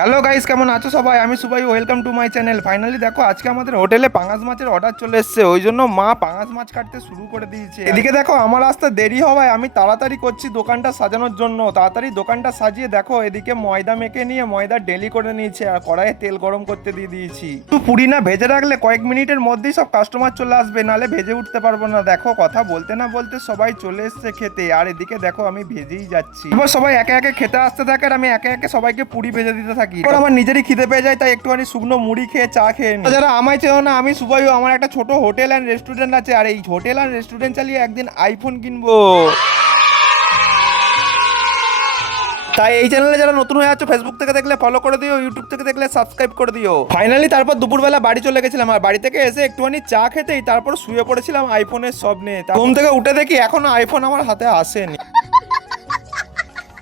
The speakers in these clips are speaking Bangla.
হ্যালো গাইস, কেমন আছো সবাই? আমি Subai, welcome to my channel. Finally দেখো, আজকে আমাদের হোটেলে পাঙাশ মাছের অর্ডার চলে এসেছে। ওই জন্য মা পাঙাশ মাছ কাটতে শুরু করে দিয়েছে। এদিকে দেখো, আমার আসতে দেরি হওয়ায় আমি তাড়াতাড়ি করছি দোকানটা সাজানোর জন্য। তাড়াতাড়ি দোকানটা সাজিয়ে দেখো, এদিকে ময়দা মেখে নিয়ে ময়দা ডেলি করে নিয়েছে আর কড়াইয়ে তেল গরম করতে দিয়ে দিয়েছি। একটু পুরি না ভেজে রাখলে কয়েক মিনিটের মধ্যেই সব কাস্টমার চলে আসবে, নালে ভেজে উঠতে পারবো না। দেখো, কথা বলতে না বলতে সবাই চলে এসছে খেতে, আর এদিকে দেখো আমি ভেজেই যাচ্ছি। এবার সবাই একে একে খেতে আসতে থাকে আর আমি একে একে সবাইকে পুরি ভেজে দিতে থাকি। এবার আমার নিজেরই খিদে পেয়ে যায়, তাই একটুখানি শুকনো মুড়ি খেয়ে চা খেয়ে নিই। যারা আমায় চেও না, আমি সুবাইও, আমার একটা ছোট হোটেল অ্যান্ড রেস্টুরেন্ট আছে, আর এই হোটেল অ্যান্ড রেস্টুরেন্ট চালিয়ে একদিন আইফোন কিনবো। তাই এই চ্যানেলে যারা নতুন হয়ে আছো, ফেসবুক থেকে দেখলে ফলো করে দিও, ইউটিউব থেকে দেখলে সাবস্ক্রাইব করে দিও। ফাইনালি তারপর দুপুরবেলা বাড়ি চলে গেছিলাম, আর বাড়ি থেকে এসে একটুখানি চা খেতেই তারপর শুয়ে পড়েছিলাম আইফোনের স্বপ্নে। ঘুম থেকে উঠে দেখি এখনো আইফোন আমার হাতে আসেনি।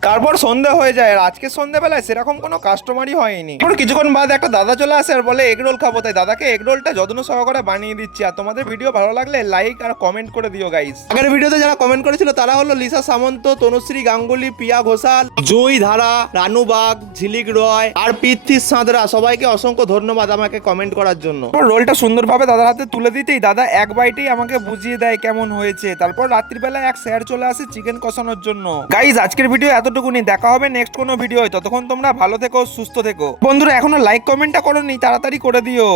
তারপর সন্ধে হয়ে যায়, আর আজকে সন্ধ্যেবেলায় সেরকম কোনো কাস্টমারই হয়নি। তারপর কিছুক্ষণ বাদ একটা দাদা চলে আসে আর বলে এগরোল খাবো, তাই দাদাকে এগরোলটা যত্ন সহকারে বানিয়ে দিচ্ছি। আর তোমাদের ভিডিও ভালো লাগলে লাইক আর কমেন্ট করে দিও গাইস। আগের ভিডিওতে যারা কমেন্ট করেছিল তারা হলো লিসা সামন্ত, তনুশ্রী গাঙ্গুলি, পিয়া ঘোষাল, জুই ধারা, রানু বাগ, ঝিলিক রয় আর পৃথ্বী সাঁতরা। সবাইকে অসংখ্য ধন্যবাদ আমাকে কমেন্ট করার জন্য। রোলটা সুন্দরভাবে দাদার হাতে তুলে দিতেই দাদা এক বাইটেই আমাকে বুঝিয়ে দেয় কেমন হয়েছে। তারপর রাত্রিবেলা এক স্যার চলে আসে চিকেন কষানোর জন্য। গাইস, আজকের ভিডিও এতটুকুনি, দেখা হবে নেক্সট কোনো ভিডিও। ততক্ষণ তোমরা ভালো থেকো, সুস্থ থেকো। বন্ধুরা এখনো লাইক কমেন্টটা করোনি, তাড়াতাড়ি করে দিও।